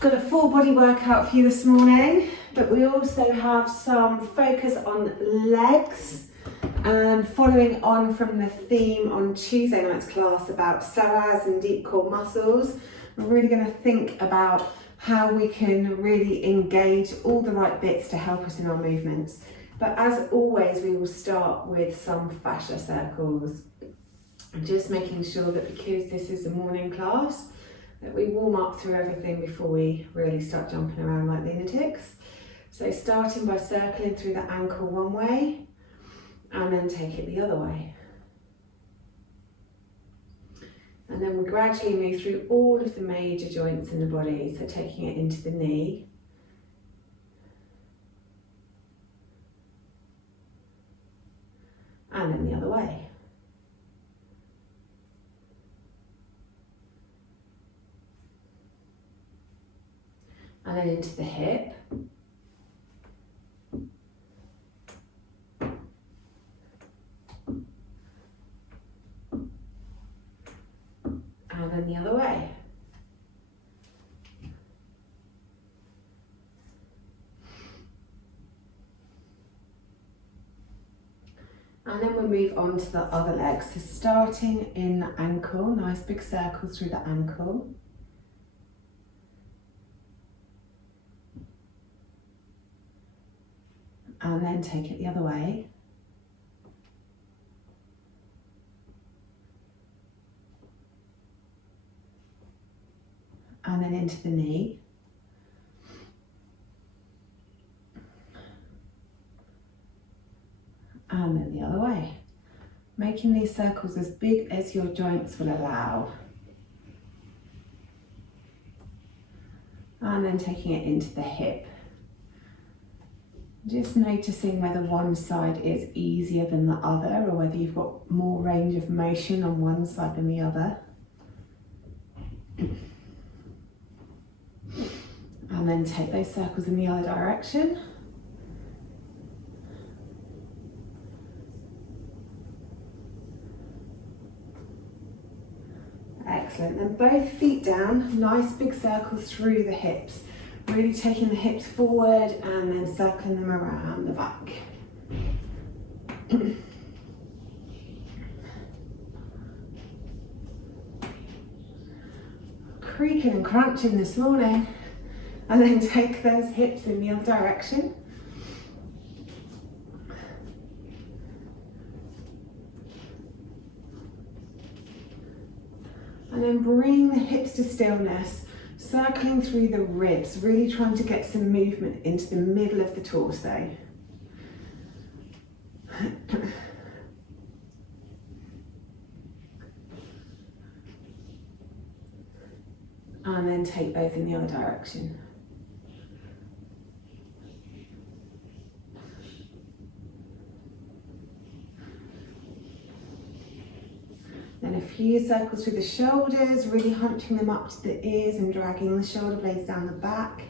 Got a full body workout for you this morning, but we also have some focus on legs and following on from the theme on Tuesday night's class about psoas and deep core muscles. We're really going to think about how we can really engage all the right bits to help us in our movements. But as always, we will start with some fascia circles. Just making sure that because this is a morning class, that we warm up through everything before we really start jumping around like lunatics. So starting by circling through the ankle one way and then take it the other way. And then we gradually move through all of the major joints in the body, so taking it into the knee. And then the other way. And then into the hip. And then the other way. And then we'll move on to the other leg. So starting in the ankle, nice big circles through the ankle. And then take it the other way. And then into the knee. And then the other way. Making these circles as big as your joints will allow. And then taking it into the hip. Just noticing whether one side is easier than the other or whether you've got more range of motion on one side than the other. And then take those circles in the other direction. Excellent. Then both feet down, nice big circles through the hips. Really taking the hips forward and then circling them around the back. Creaking and crunching this morning. And then take those hips in the other direction. And then bring the hips to stillness. Circling through the ribs, really trying to get some movement into the middle of the torso. And then take both in the other direction. Then a few circles through the shoulders, really hunching them up to the ears and dragging the shoulder blades down the back.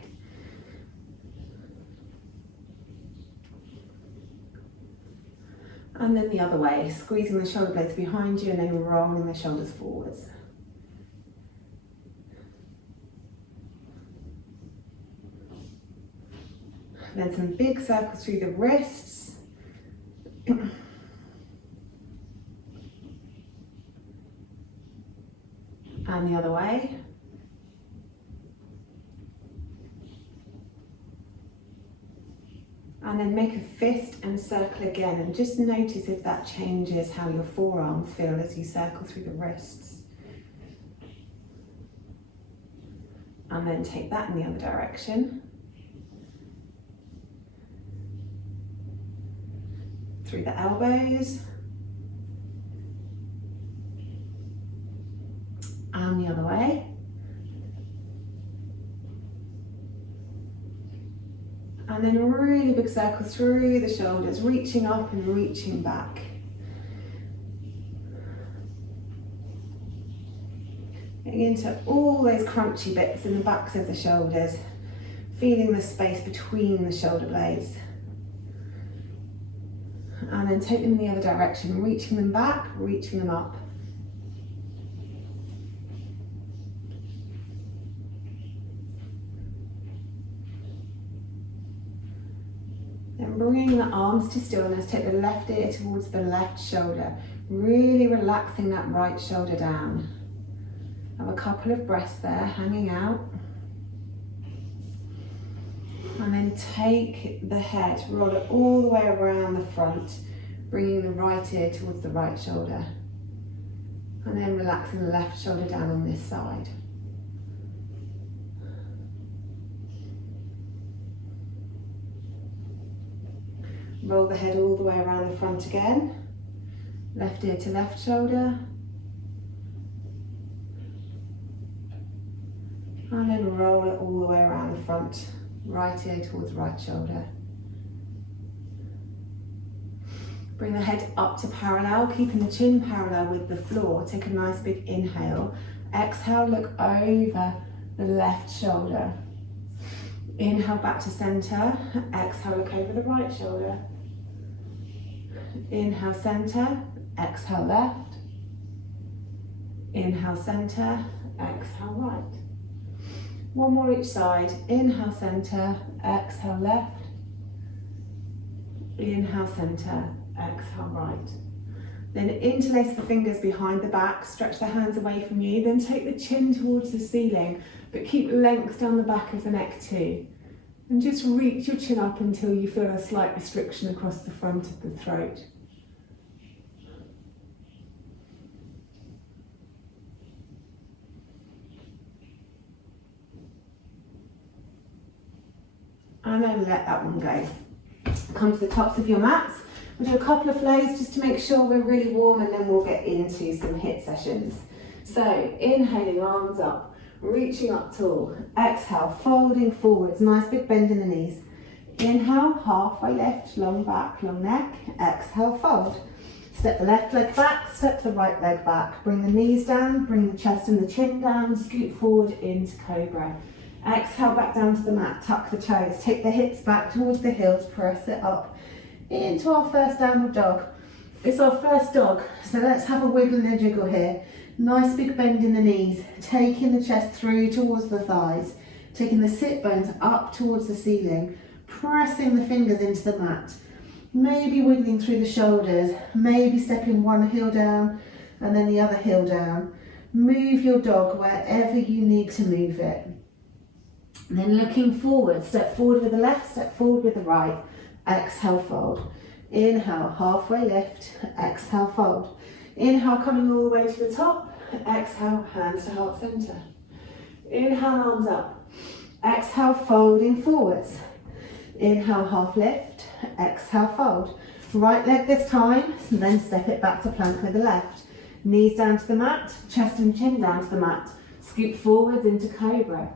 And then the other way, squeezing the shoulder blades behind you and then rolling the shoulders forwards. Then some big circles through the wrists. And the other way. And then make a fist and circle again, and just notice if that changes how your forearms feel as you circle through the wrists. And then take that in the other direction. Through the elbows. And the other way. And then a really big circle through the shoulders, reaching up and reaching back. Getting into all those crunchy bits in the backs of the shoulders, feeling the space between the shoulder blades. And then take them in the other direction, reaching them back, reaching them up. Then bringing the arms to stillness, take the left ear towards the left shoulder, really relaxing that right shoulder down. Have a couple of breaths there, hanging out. And then take the head, roll it all the way around the front, bringing the right ear towards the right shoulder. And then relaxing the left shoulder down on this side. Roll the head all the way around the front again. Left ear to left shoulder. And then roll it all the way around the front. Right ear towards right shoulder. Bring the head up to parallel, keeping the chin parallel with the floor. Take a nice big inhale. Exhale, look over the left shoulder. Inhale back to center. Exhale, look over the right shoulder. Inhale, center. Exhale, left. Inhale, center. Exhale, right. One more each side. Inhale, center. Exhale, left. Inhale, center. Exhale, right. Then interlace the fingers behind the back. Stretch the hands away from you. Then take the chin towards the ceiling, but keep length down the back of the neck too. And just reach your chin up until you feel a slight restriction across the front of the throat. And then let that one go. Come to the tops of your mats. We'll do a couple of flows just to make sure we're really warm, and then we'll get into some HIIT sessions. So inhaling, arms up, reaching up tall. Exhale, folding forwards, nice big bend in the knees. Inhale, halfway lift, long back, long neck. Exhale, fold. Step the left leg back, step the right leg back. Bring the knees down, bring the chest and the chin down, scoot forward into cobra. Exhale, back down to the mat, tuck the toes, take the hips back towards the heels, press it up into our first downward dog. It's our first dog, so let's have a wiggle and a jiggle here. Nice big bend in the knees, taking the chest through towards the thighs, taking the sit bones up towards the ceiling, pressing the fingers into the mat, maybe wiggling through the shoulders, maybe stepping one heel down and then the other heel down. Move your dog wherever you need to move it. And then looking forward, step forward with the left, step forward with the right. Exhale, fold. Inhale, halfway lift. Exhale, fold. Inhale, coming all the way to the top. Exhale, hands to heart center. Inhale, arms up. Exhale, folding forwards. Inhale, half lift. Exhale, fold. Right leg this time, and then step it back to plank with the left. Knees down to the mat, chest and chin down to the mat. Scoot forwards into cobra.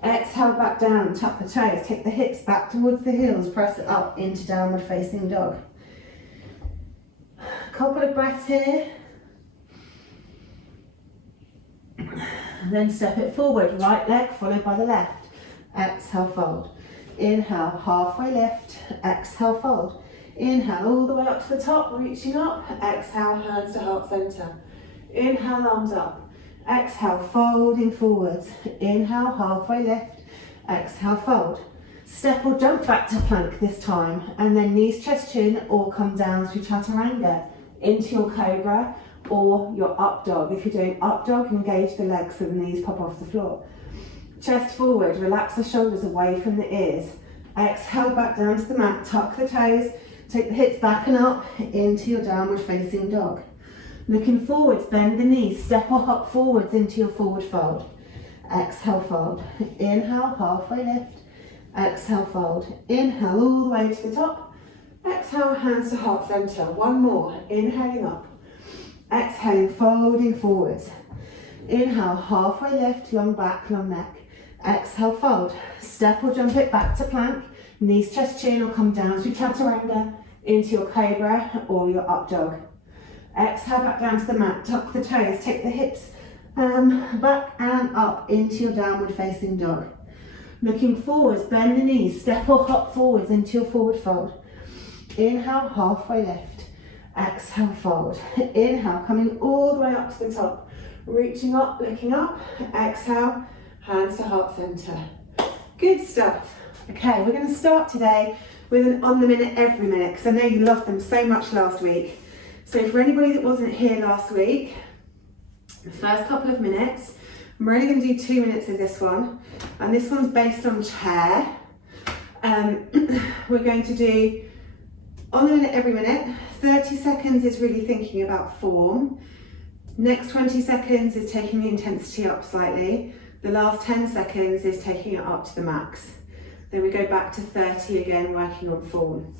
Exhale, back down, tuck the toes, take the hips back towards the heels, press it up into downward facing dog. Couple of breaths here. And then step it forward, right leg followed by the left. Exhale, fold. Inhale, halfway lift. Exhale, fold. Inhale, all the way up to the top, reaching up. Exhale, hands to heart center. Inhale, arms up. Exhale, folding forwards. Inhale, halfway lift. Exhale, fold. Step or jump back to plank this time, and then knees, chest, chin, or come down through chaturanga into your cobra or your up dog. If you're doing up dog, engage the legs so the knees pop off the floor. Chest forward, relax the shoulders away from the ears. Exhale, back down to the mat, tuck the toes, take the hips back and up into your downward facing dog. Looking forwards, bend the knees, step or hop forwards into your forward fold. Exhale, fold. Inhale, halfway lift. Exhale, fold. Inhale, all the way to the top. Exhale, hands to heart center. One more, inhaling up. Exhaling, folding forwards. Inhale, halfway lift, long back, long neck. Exhale, fold. Step or jump it back to plank. Knees, chest, chin, or come down through chaturanga into your cobra or your up dog. Exhale, back down to the mat, tuck the toes, take the hips back and up into your downward facing dog. Looking forwards, bend the knees, step or hop forwards into your forward fold. Inhale, halfway lift. Exhale, fold. Inhale, coming all the way up to the top. Reaching up, looking up. Exhale, hands to heart center. Good stuff. Okay, we're going to start today with an on the minute every minute, because I know you loved them so much last week. So for anybody that wasn't here last week, the first couple of minutes, I'm only going to do 2 minutes of this one, and this one's based on chair. We're going to do on the minute every minute. 30 seconds is really thinking about form. Next 20 seconds is taking the intensity up slightly. The last 10 seconds is taking it up to the max. Then we go back to 30 again, working on form.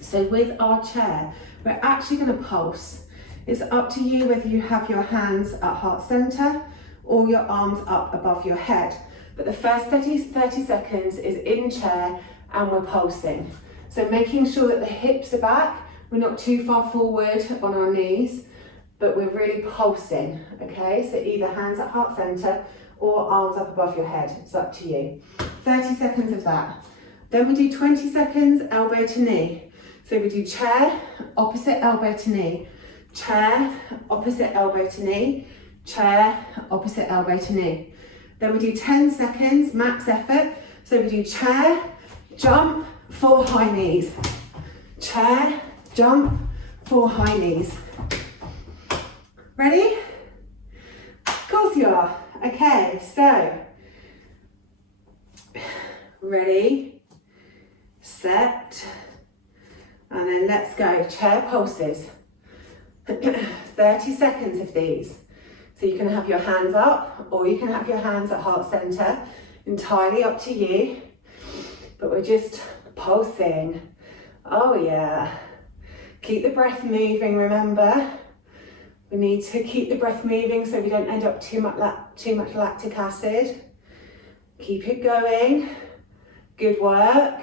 So with our chair, we're actually going to pulse. It's up to you whether you have your hands at heart center or your arms up above your head. But the first 30 seconds is in chair and we're pulsing. So making sure that the hips are back, we're not too far forward on our knees, but we're really pulsing, okay? So either hands at heart center or arms up above your head, it's up to you. 30 seconds of that. Then we do 20 seconds elbow to knee. So we do chair, opposite elbow to knee, chair, opposite elbow to knee, chair, opposite elbow to knee. Then we do 10 seconds, max effort. So we do chair, jump, 4 high knees. Chair, jump, 4 high knees. Ready? Of course you are. Okay, so ready, set, and then let's go. Chair pulses. 30 seconds of these. So you can have your hands up or you can have your hands at heart center, entirely up to you. But we're just pulsing. Oh yeah. Keep the breath moving, remember. We need to keep the breath moving so we don't end up too much lactic acid. Keep it going. Good work.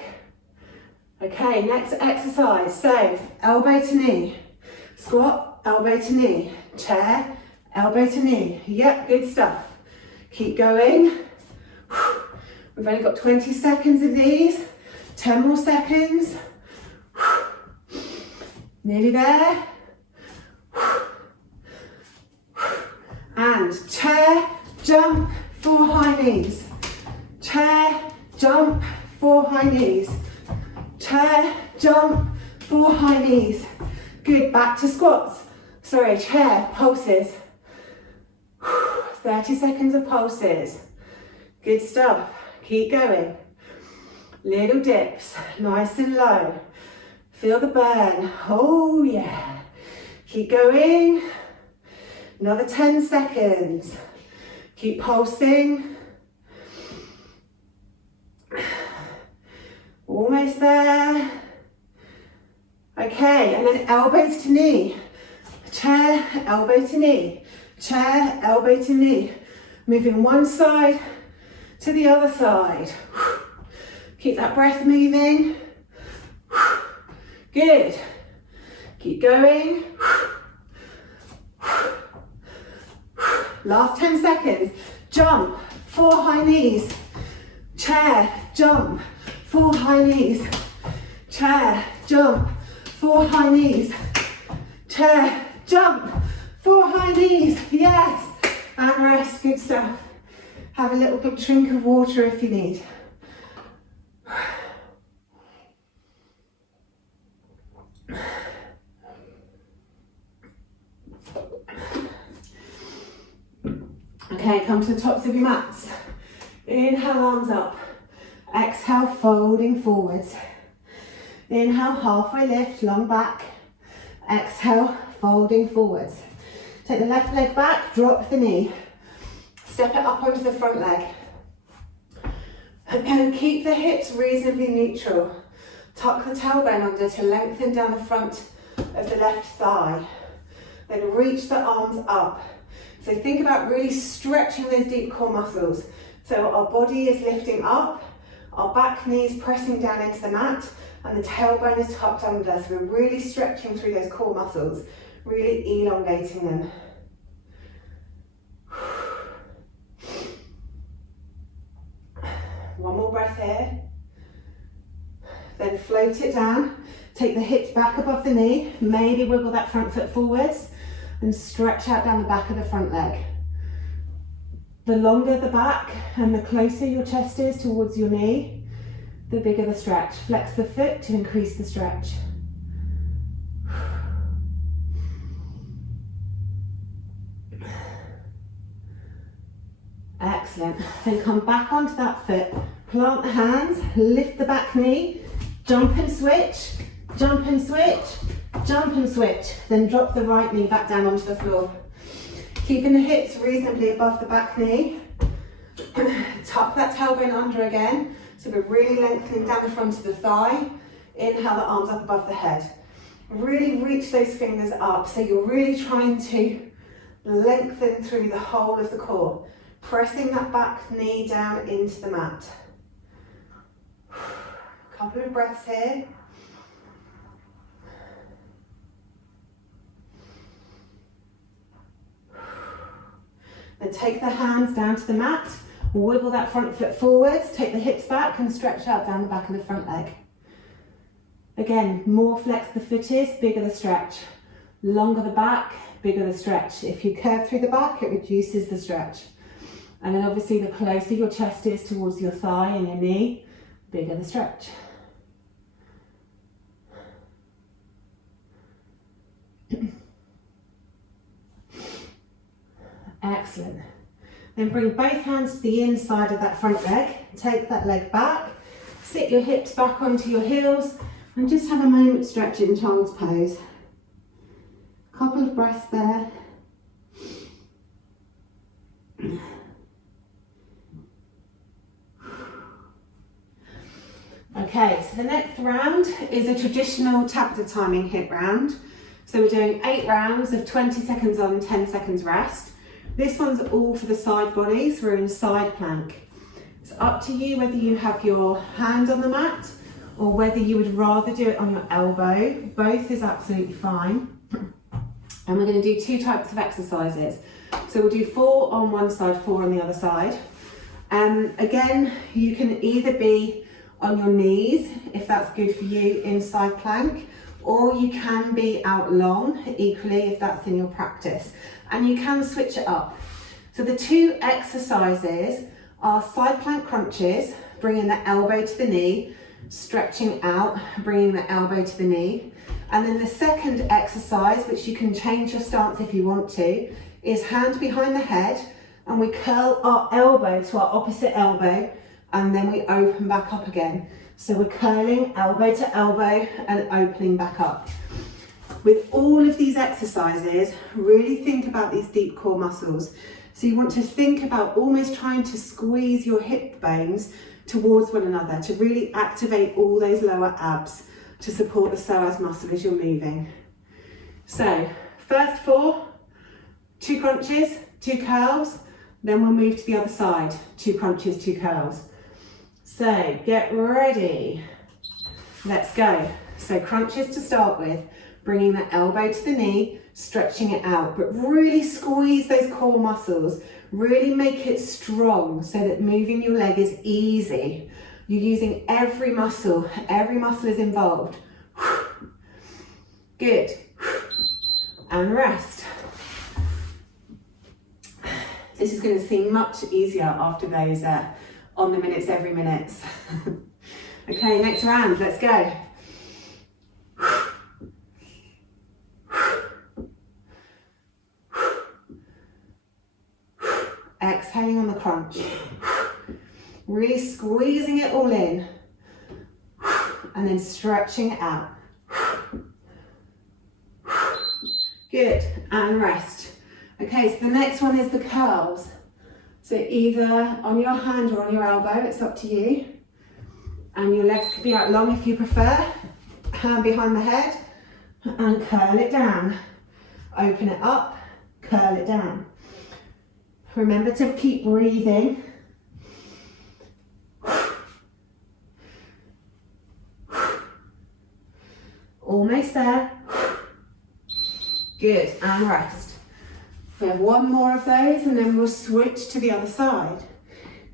Okay, next exercise. So elbow to knee. Squat, elbow to knee. Chair, elbow to knee. Yep, good stuff. Keep going. We've only got 20 seconds of these. 10 more seconds. Nearly there. And chair, jump, 4 high knees. Chair, jump, 4 high knees. Chair, jump, 4 high knees. Good, back to squats. Sorry, chair, pulses. 30 seconds of pulses. Good stuff. Keep going. Little dips, nice and low. Feel the burn. Oh yeah. Keep going. Another 10 seconds. Keep pulsing. Almost there. Okay, and then elbows to knee. Chair, elbow to knee. Chair, elbow to knee. Moving one side to the other side. Keep that breath moving. Good. Keep going. Last 10 seconds. Jump, 4 high knees. Chair, jump, 4 high knees. Chair, jump, 4 high knees. Chair, jump, 4 high knees. Yes. And rest. Good stuff. Have a little drink of water if you need. Okay, come to the tops of your mats. Inhale, arms up. Exhale, folding forwards. Inhale, halfway lift, long back. Exhale, folding forwards. Take the left leg back, drop the knee. Step it up onto the front leg. And keep the hips reasonably neutral. Tuck the tailbone under to lengthen down the front of the left thigh. Then reach the arms up. So think about really stretching those deep core muscles. So our body is lifting up, our back knee is pressing down into the mat, and the tailbone is tucked under. So we're really stretching through those core muscles, really elongating them. One more breath here. Then float it down. Take the hips back above the knee. Maybe wiggle that front foot forwards and stretch out down the back of the front leg. The longer the back and the closer your chest is towards your knee, the bigger the stretch. Flex the foot to increase the stretch. Excellent. Then come back onto that foot, plant the hands, lift the back knee, jump and switch, jump and switch, jump and switch. Then drop the right knee back down onto the floor. Keeping the hips reasonably above the back knee. Tuck that tailbone under again. So we're really lengthening down the front of the thigh. Inhale the arms up above the head. Really reach those fingers up. So you're really trying to lengthen through the whole of the core. Pressing that back knee down into the mat. A couple of breaths here. Then take the hands down to the mat. Wiggle that front foot forwards. Take the hips back and stretch out down the back of the front leg. Again, more flex the foot is, bigger the stretch. Longer the back, bigger the stretch. If you curve through the back, it reduces the stretch. And then obviously the closer your chest is towards your thigh and your knee, bigger the stretch. Excellent. Then bring both hands to the inside of that front leg. Take that leg back. Sit your hips back onto your heels and just have a moment stretch in child's pose. Couple of breaths there. Okay, so the next round is a traditional Tabata timing HIIT round. So we're doing 8 rounds of 20 seconds on, 10 seconds rest. This one's all for the side body, so we're in side plank. It's up to you whether you have your hand on the mat or whether you would rather do it on your elbow. Both is absolutely fine. And we're going to do 2 types of exercises. So we'll do 4 on one side, 4 on the other side. Again, you can either be on your knees, if that's good for you, in side plank, or you can be out long, equally, if that's in your practice. And you can switch it up. So the 2 exercises are side plank crunches, bringing the elbow to the knee, stretching out, bringing the elbow to the knee. And then the second exercise, which you can change your stance if you want to, is hand behind the head, and we curl our elbow to our opposite elbow, and then we open back up again. So we're curling elbow to elbow and opening back up. With all of these exercises, really think about these deep core muscles. So you want to think about almost trying to squeeze your hip bones towards one another to really activate all those lower abs to support the psoas muscle as you're moving. So first 4, 2 crunches, 2 curls, then we'll move to the other side, 2 crunches, 2 curls. So get ready, let's go. So crunches to start with, bringing the elbow to the knee, stretching it out, but really squeeze those core muscles, really make it strong so that moving your leg is easy. You're using every muscle is involved. Good, and rest. This is going to seem much easier after those on the minutes every minute. Okay, next round, let's go. Exhaling on the crunch. Really squeezing it all in. And then stretching it out. Good, and rest. Okay, so the next one is the curls. So either on your hand or on your elbow, it's up to you. And your legs could be out long if you prefer. Hand behind the head and curl it down. Open it up, curl it down. Remember to keep breathing. Almost there. Good, and rest. We have one more of those and then we'll switch to the other side.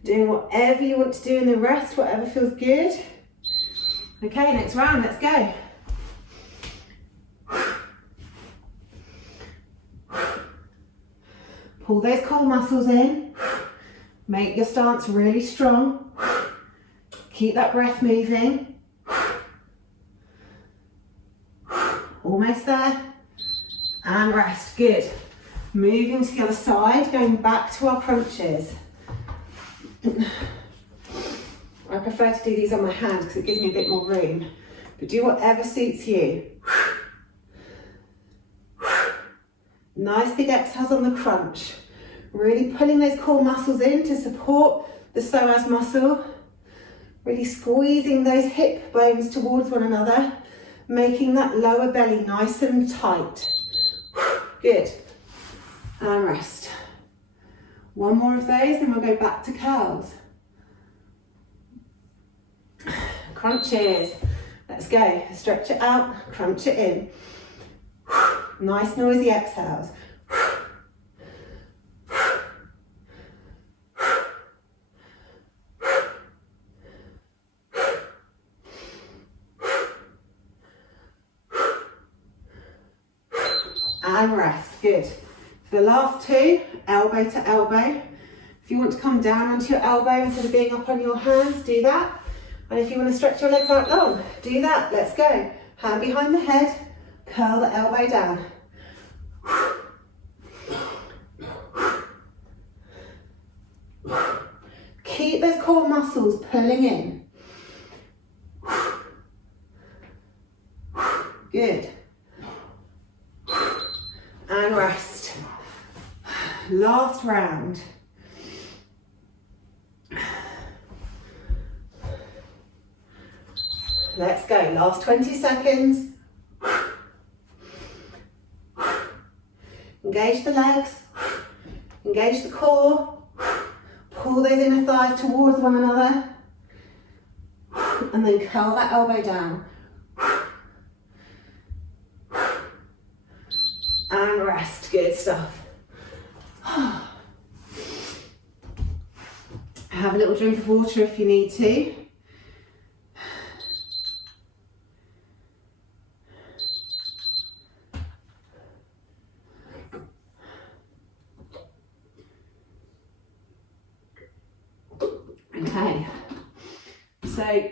Doing whatever you want to do in the rest, whatever feels good. Okay, next round, let's go. Pull those core muscles in. Make your stance really strong. Keep that breath moving. Almost there. And rest, good. Moving to the other side, going back to our crunches. I prefer to do these on my hand because it gives me a bit more room. But do whatever suits you. Nice big exhales on the crunch. Really pulling those core muscles in to support the psoas muscle. Really squeezing those hip bones towards one another, making that lower belly nice and tight. Good. And rest. One more of those, then we'll go back to curls. Crunches. Let's go. Stretch it out, crunch it in. Nice noisy exhales. And rest, good. For the last two, elbow to elbow. If you want to come down onto your elbow instead of being up on your hands, do that. And if you want to stretch your legs out long, do that. Let's go. Hand behind the head, curl the elbow down. Keep those core muscles pulling in. Good. And rest. Last round. Let's go. Last 20 seconds. Engage the legs. Engage the core. Pull those inner thighs towards one another. And then curl that elbow down. And rest. Good stuff. Have a little drink of water if you need to. Okay, so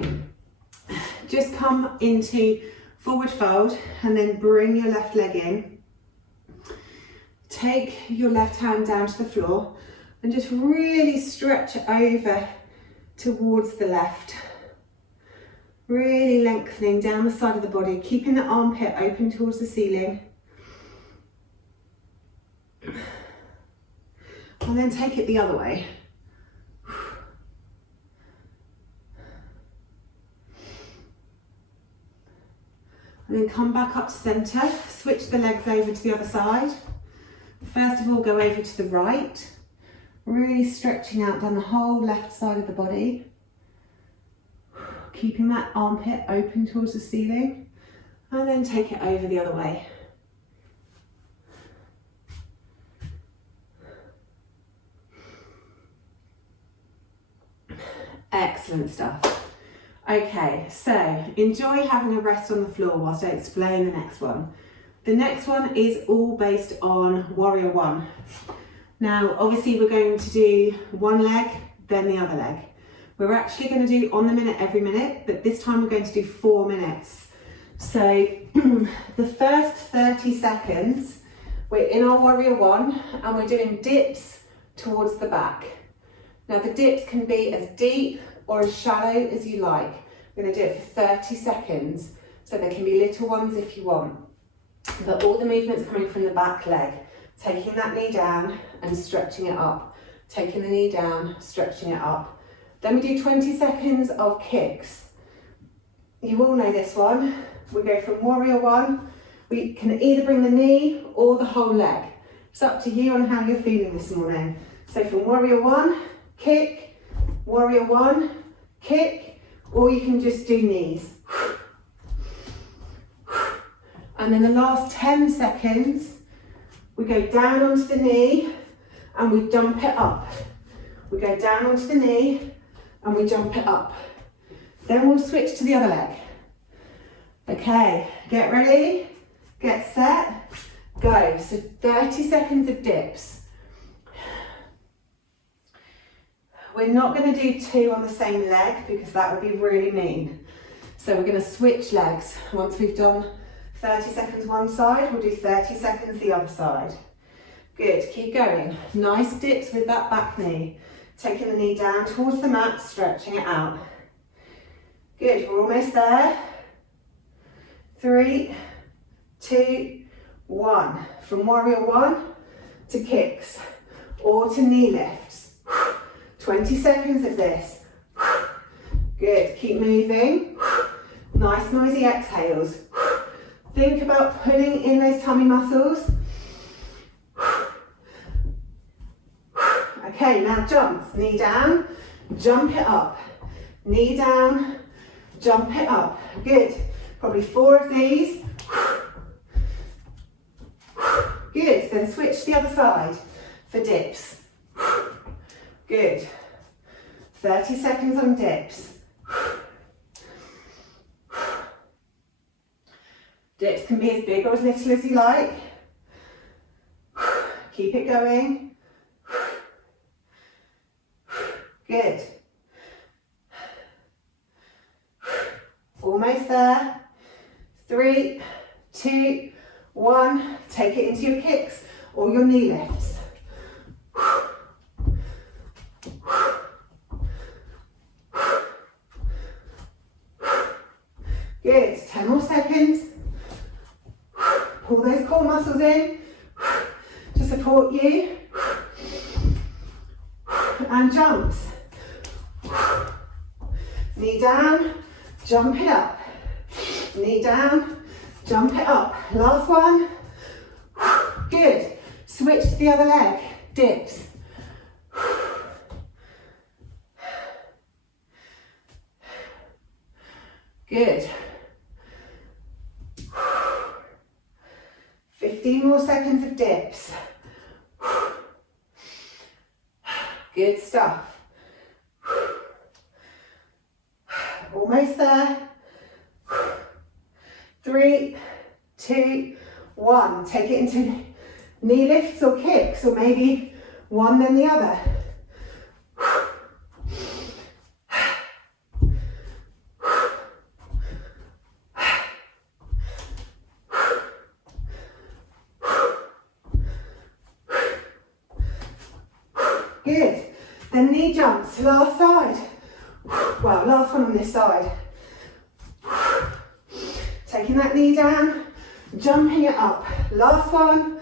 just come into forward fold and then bring your left leg in. Take your left hand down to the floor and just really stretch over towards the left. Really lengthening down the side of the body, keeping the armpit open towards the ceiling. And then take it the other way. And then come back up to centre, switch the legs over to the other side. First of all, go over to the right, really stretching out down the whole left side of the body. Keeping that armpit open towards the ceiling. And then take it over the other way. Excellent stuff. Okay, so enjoy having a rest on the floor whilst I explain the next one. The next one is all based on Warrior One. Now, obviously we're going to do one leg, then the other leg. We're actually going to do on the minute every minute, but this time we're going to do 4 minutes. So the first 30 seconds, we're in our Warrior One and we're doing dips towards the back. Now the dips can be as deep or as shallow as you like. We're going to do it for 30 seconds. So there can be little ones if you want. But all the movement's coming from the back leg. Taking that knee down and stretching it up. Taking the knee down, stretching it up. Then we do 20 seconds of kicks. You all know this one. We go from Warrior One. We can either bring the knee or the whole leg. It's up to you on how you're feeling this morning. So from Warrior One, kick, Warrior One, kick, or you can just do knees. And then the last 10 seconds, we go down onto the knee and we jump it up. We go down onto the knee and we jump it up. Then we'll switch to the other leg. Okay, get ready, get set, go. So 30 seconds of dips. We're not going to do 2 on the same leg because that would be really mean. So we're going to switch legs. Once we've done 30 seconds one side, we'll do 30 seconds the other side. Good, keep going. Nice dips with that back knee. Taking the knee down towards the mat, stretching it out. Good, we're almost there. 3, 2, 1. From warrior 1 to kicks or to knee lifts. 20 seconds of this. Good, keep moving. Nice noisy exhales. Think about pulling in those tummy muscles. Okay, now jumps. Knee down, jump it up. Knee down, jump it up. Good. Probably 4 of these. Good. Then switch to the other side for dips. Good. 30 seconds on dips. Dips can be as big or as little as you like. Keep it going. Good. Almost there. 3, 2, 1. Take it into your kicks or your knee lifts. Good. 10 more seconds. Pull those core muscles in to support you. And jumps. Knee down, jump it up. Knee down, jump it up. Last one. Good. Switch to the other leg. Dips. Good. 15 more seconds of dips. Good stuff. Almost there. 3, 2, 1. Take it into knee lifts or kicks, or maybe one then the other. Good. Then knee jumps, last side. Well, last one on this side. Taking that knee down, jumping it up. Last one.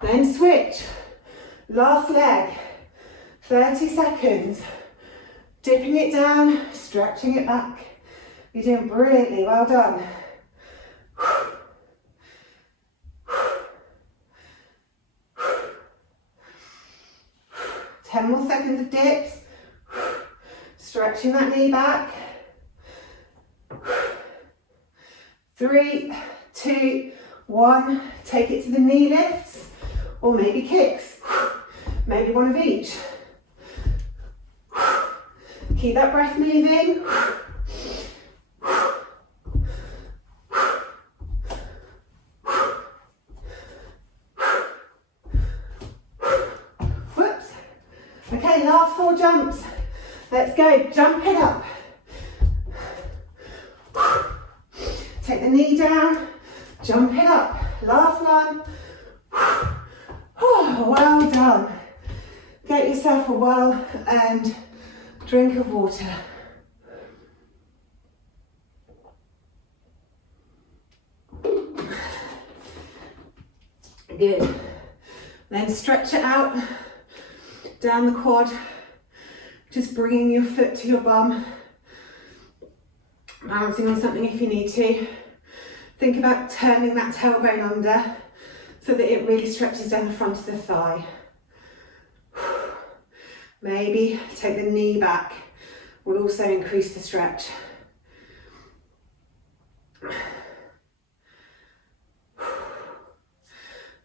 Then switch. Last leg. 30 seconds. Dipping it down, stretching it back. You're doing brilliantly, well done. 10 more seconds of dips. Stretching that knee back. 3, 2, 1. Take it to the knee lifts, or maybe kicks. Maybe one of each. Keep that breath moving. Whoops. Okay, last 4 jumps. Let's go, jump it up. Take the knee down, jump it up. Last one. Oh, well done. Get yourself a well-earned drink of water. Good. Then stretch it out down the quad. Just bringing your foot to your bum. Balancing on something if you need to. Think about turning that tailbone under so that it really stretches down the front of the thigh. Maybe take the knee back, will also increase the stretch.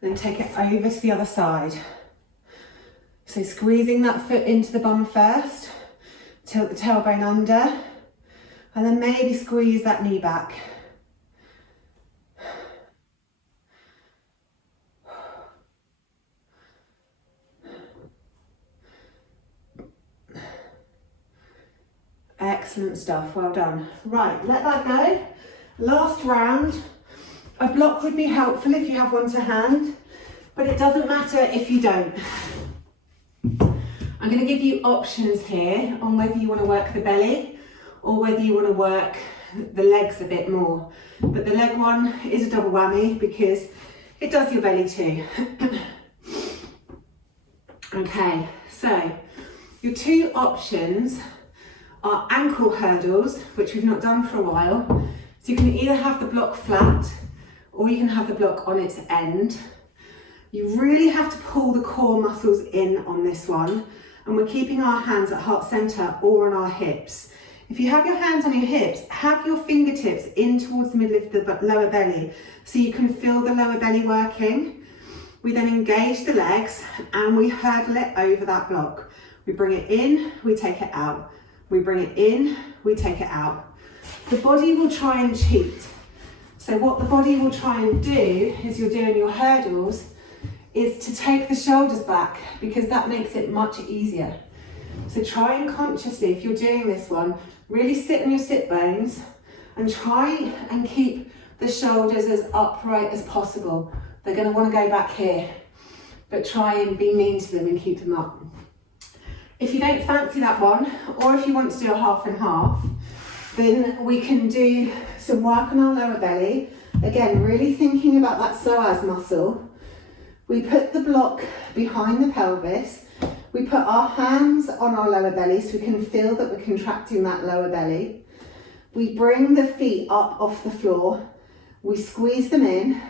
Then take it over to the other side. So squeezing that foot into the bum first, tilt the tailbone under, and then maybe squeeze that knee back. Excellent stuff, well done. Right, let that go. Last round. A block would be helpful if you have one to hand, but it doesn't matter if you don't. I'm going to give you options here on whether you want to work the belly or whether you want to work the legs a bit more. But the leg one is a double whammy because it does your belly too. Okay, so your two options are ankle hurdles, which we've not done for a while. So you can either have the block flat or you can have the block on its end. You really have to pull the core muscles in on this one, and we're keeping our hands at heart center or on our hips. If you have your hands on your hips, have your fingertips in towards the middle of the lower belly so you can feel the lower belly working. We then engage the legs and we hurdle it over that block. We bring it in, we take it out. We bring it in, we take it out. The body will try and cheat. So what the body will try and do as you're doing your hurdles is to take the shoulders back because that makes it much easier. So try and consciously, if you're doing this one, really sit on your sit bones and try and keep the shoulders as upright as possible. They're going to want to go back here, but try and be mean to them and keep them up. If you don't fancy that one, or if you want to do a half and half, then we can do some work on our lower belly. Again, really thinking about that psoas muscle. We put the block behind the pelvis. We put our hands on our lower belly so we can feel that we're contracting that lower belly. We bring the feet up off the floor. We squeeze them in.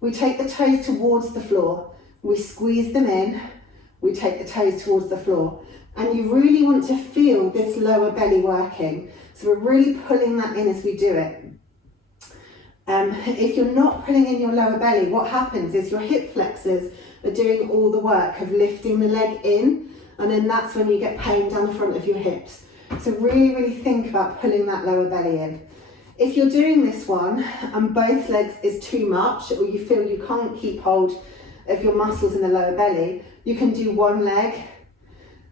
We take the toes towards the floor. We squeeze them in. We take the toes towards the floor. And you really want to feel this lower belly working. So we're really pulling that in as we do it. If you're not pulling in your lower belly, what happens is your hip flexors are doing all the work of lifting the leg in, and then that's when you get pain down the front of your hips. So really, really think about pulling that lower belly in. If you're doing this one and both legs is too much, or you feel you can't keep hold of your muscles in the lower belly, you can do one leg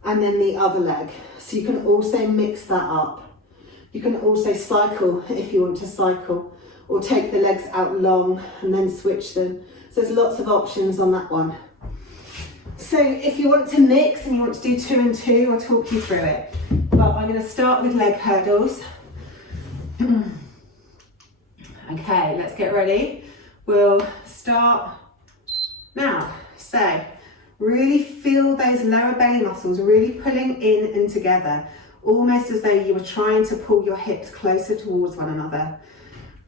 and then the other leg. So you can also mix that up. You can also cycle if you want to cycle, or take the legs out long and then switch them. So there's lots of options on that one. So if you want to mix and you want to do 2 and 2, I'll talk you through it. But I'm going to start with leg hurdles. Okay, let's get ready. We'll start now. So really feel those lower belly muscles really pulling in and together, almost as though you were trying to pull your hips closer towards one another.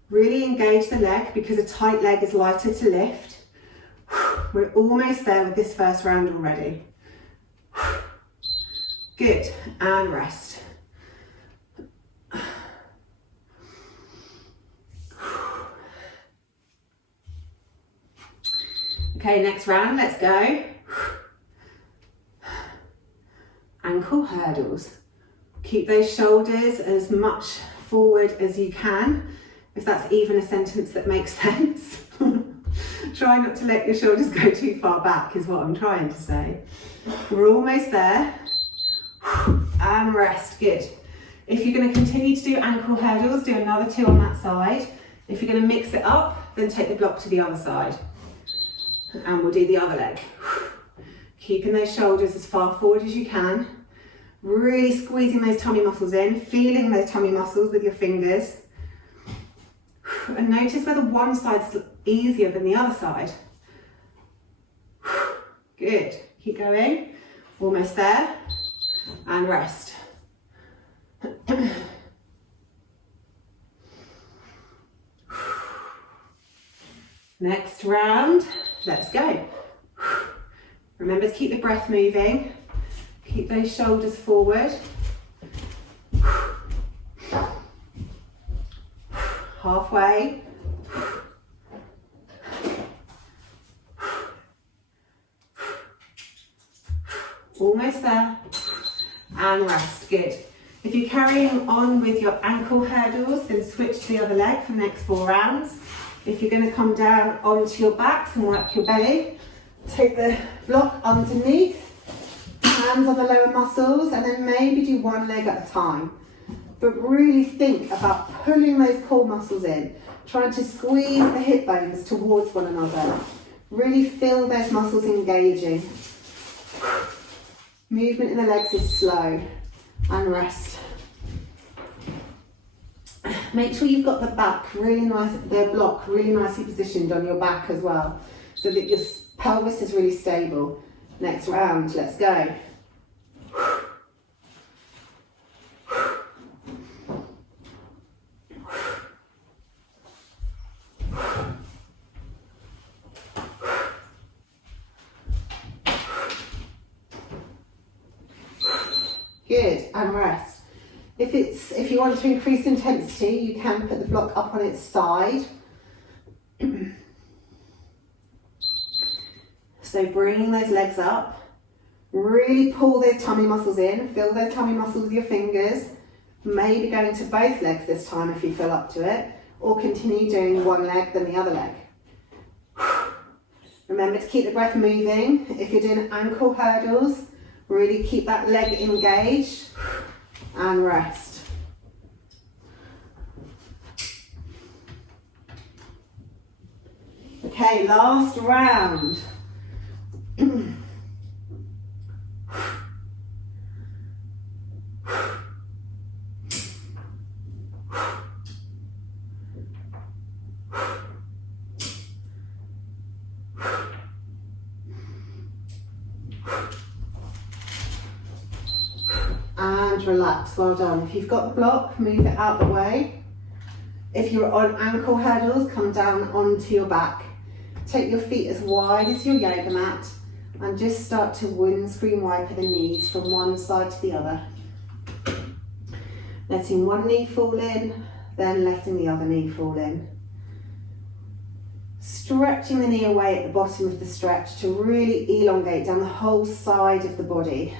Really engage the leg because a tight leg is lighter to lift. We're almost there with this first round already. Good, and rest. Okay, next round, let's go. Ankle hurdles. Keep those shoulders as much forward as you can, if that's even a sentence that makes sense. Try not to let your shoulders go too far back is what I'm trying to say. We're almost there. And rest, good. If you're going to continue to do ankle hurdles, do another 2 on that side. If you're going to mix it up, then take the block to the other side. And we'll do the other leg. Keeping those shoulders as far forward as you can. Really squeezing those tummy muscles in, feeling those tummy muscles with your fingers. And notice whether one side's easier than the other side. Good. Keep going. Almost there. And rest. Next round. Let's go. Remember to keep the breath moving. Keep those shoulders forward. Halfway. Almost there. And rest. Good. If you're carrying on with your ankle hurdles, then switch to the other leg for the next 4 rounds. If you're going to come down onto your backs and work your belly, take the block underneath, hands on the lower muscles, and then maybe do one leg at a time. but really think about pulling those core muscles in, trying to squeeze the hip bones towards one another. Really feel those muscles engaging. Movement in the legs is slow, and rest. Make sure you've got the back really nice, the block really nicely positioned on your back as well, so that your pelvis is really stable. Next round, let's go. Good, and rest. If you want to increase intensity, you can put the block up on its side. So bringing those legs up, really pull those tummy muscles in, feel those tummy muscles with your fingers, maybe going to both legs this time if you feel up to it, or continue doing one leg then the other leg. Remember to keep the breath moving. If you're doing ankle hurdles, really keep that leg engaged and rest. Okay, last round. And relax, well done. If you've got the block, move it out the way. If you're on ankle hurdles, come down onto your back. Take your feet as wide as your yoga mat and just start to windscreen wiper the knees from one side to the other. Letting one knee fall in, then letting the other knee fall in. Stretching the knee away at the bottom of the stretch to really elongate down the whole side of the body.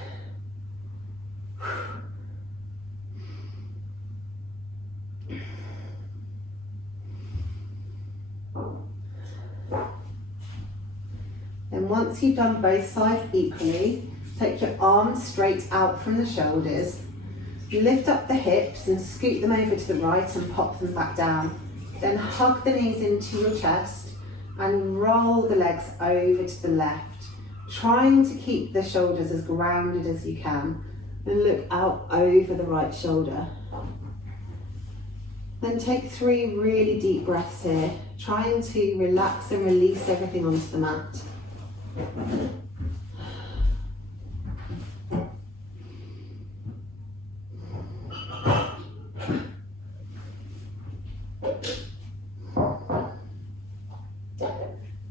Then once you've done both sides equally, take your arms straight out from the shoulders, lift up the hips and scoot them over to the right and pop them back down. Then hug the knees into your chest and roll the legs over to the left, trying to keep the shoulders as grounded as you can, and look out over the right shoulder. Then take 3 really deep breaths here, trying to relax and release everything onto the mat.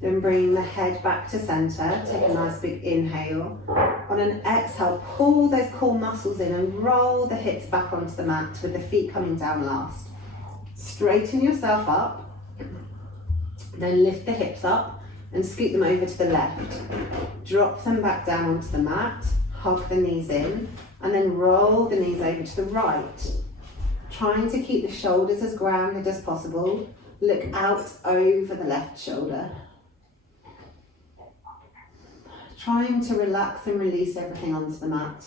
Then bring the head back to center, take a nice big inhale. On an exhale, pull those core muscles in and roll the hips back onto the mat with the feet coming down last. Straighten yourself up, then lift the hips up and scoot them over to the left. Drop them back down onto the mat, hug the knees in, and then roll the knees over to the right. Trying to keep the shoulders as grounded as possible. Look out over the left shoulder. Trying to relax and release everything onto the mat.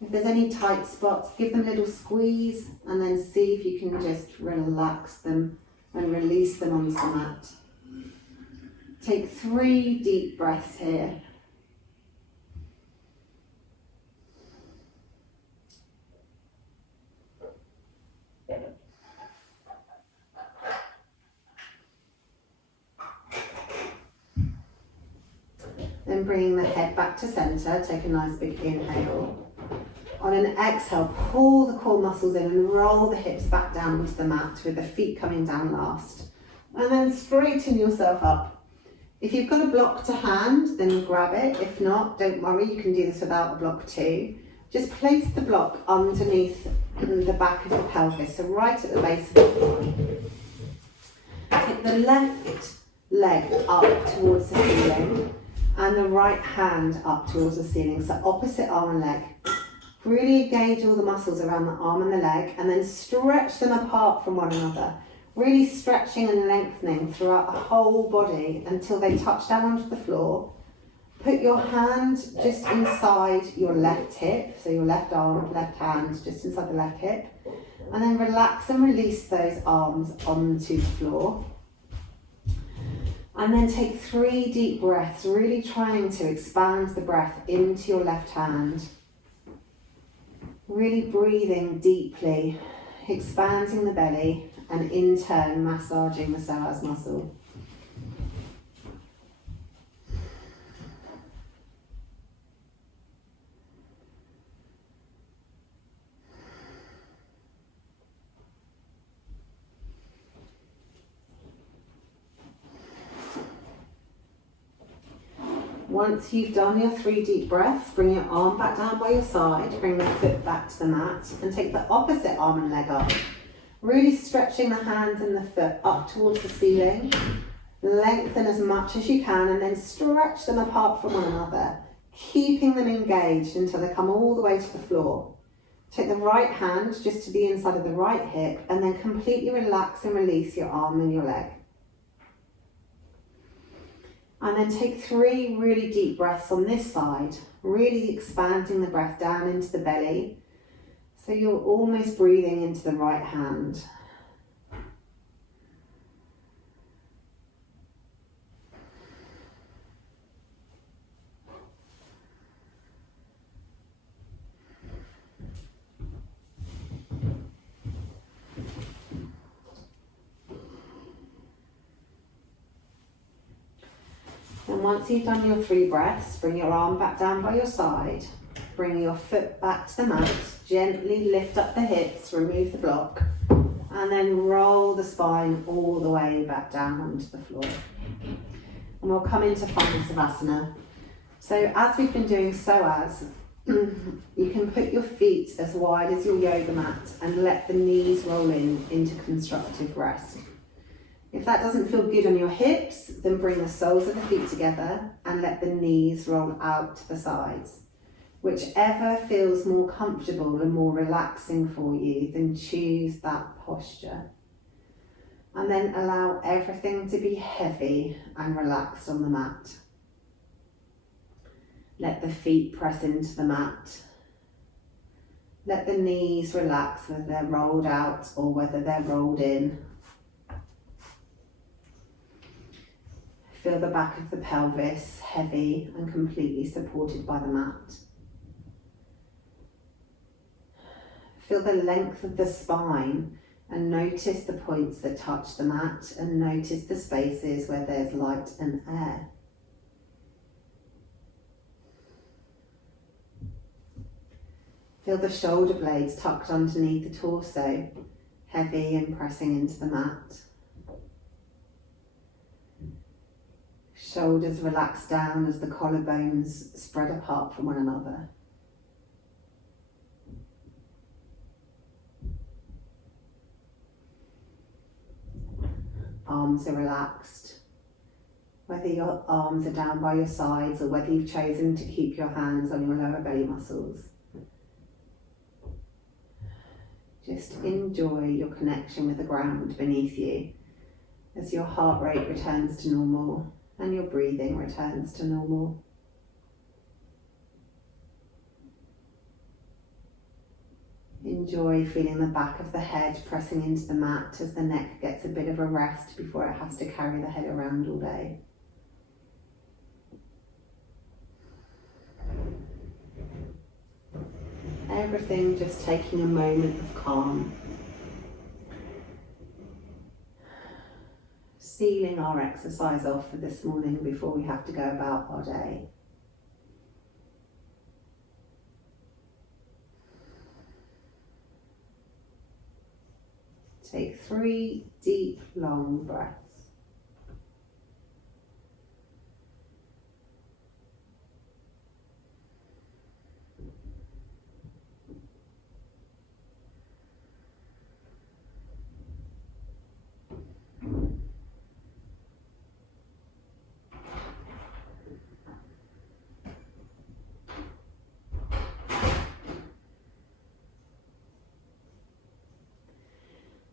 If there's any tight spots, give them a little squeeze and then see if you can just relax them and release them onto the mat. Take 3 deep breaths here. Then bringing the head back to center, take a nice big inhale. On an exhale, pull the core muscles in and roll the hips back down onto the mat with the feet coming down last. And then straighten yourself up. If you've got a block to hand, then grab it. If not, don't worry, you can do this without a block too. Just place the block underneath the back of the pelvis, so right at the base of the floor. Take the left leg up towards the ceiling and the right hand up towards the ceiling, so opposite arm and leg. Really engage all the muscles around the arm and the leg and then stretch them apart from one another. Really stretching and lengthening throughout the whole body until they touch down onto the floor. Put your hand just inside your left hip, so your left arm, left hand, just inside the left hip. And then relax and release those arms onto the floor. And then take 3 deep breaths, really trying to expand the breath into your left hand. Really breathing deeply, expanding the belly, and in turn massaging the psoas muscle. Once you've done your 3 deep breaths, bring your arm back down by your side, bring the foot back to the mat, and take the opposite arm and leg up. Really stretching the hands and the foot up towards the ceiling. Lengthen as much as you can and then stretch them apart from one another, keeping them engaged until they come all the way to the floor. Take the right hand just to the inside of the right hip and then completely relax and release your arm and your leg. And then take 3 really deep breaths on this side, really expanding the breath down into the belly. So you're almost breathing into the right hand. And once you've done your 3 breaths, bring your arm back down by your side, bring your foot back to the mat, gently lift up the hips, remove the block, and then roll the spine all the way back down onto the floor. And we'll come into final Savasana. So as we've been doing psoas, you can put your feet as wide as your yoga mat and let the knees roll into constructive rest. If that doesn't feel good on your hips, then bring the soles of the feet together and let the knees roll out to the sides. Whichever feels more comfortable and more relaxing for you, then choose that posture. And then allow everything to be heavy and relaxed on the mat. Let the feet press into the mat. Let the knees relax whether they're rolled out or whether they're rolled in. Feel the back of the pelvis heavy and completely supported by the mat. Feel the length of the spine and notice the points that touch the mat and notice the spaces where there's light and air. Feel the shoulder blades tucked underneath the torso, heavy and pressing into the mat. Shoulders relax down as the collarbones spread apart from one another. Arms are relaxed. Whether your arms are down by your sides or whether you've chosen to keep your hands on your lower belly muscles. Just enjoy your connection with the ground beneath you as your heart rate returns to normal and your breathing returns to normal. Enjoy feeling the back of the head pressing into the mat as the neck gets a bit of a rest before it has to carry the head around all day. Everything just taking a moment of calm. Sealing our exercise off for this morning before we have to go about our day. Take 3 deep, long breaths.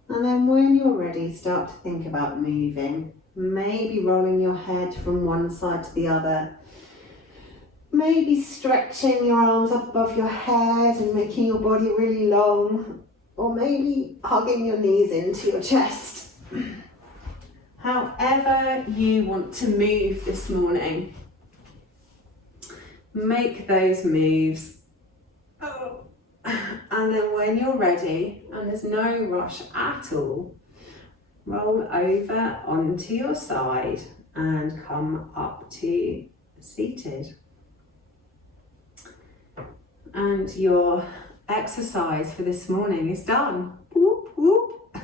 And then when you're ready, start to think about moving. Maybe rolling your head from one side to the other, Maybe stretching your arms up above your head and making your body really long, or maybe hugging your knees into your chest. However you want to move this morning, make those moves. And then when you're ready, and there's no rush at all, roll over onto your side and come up to seated. And your exercise for this morning is done. Whoop, whoop.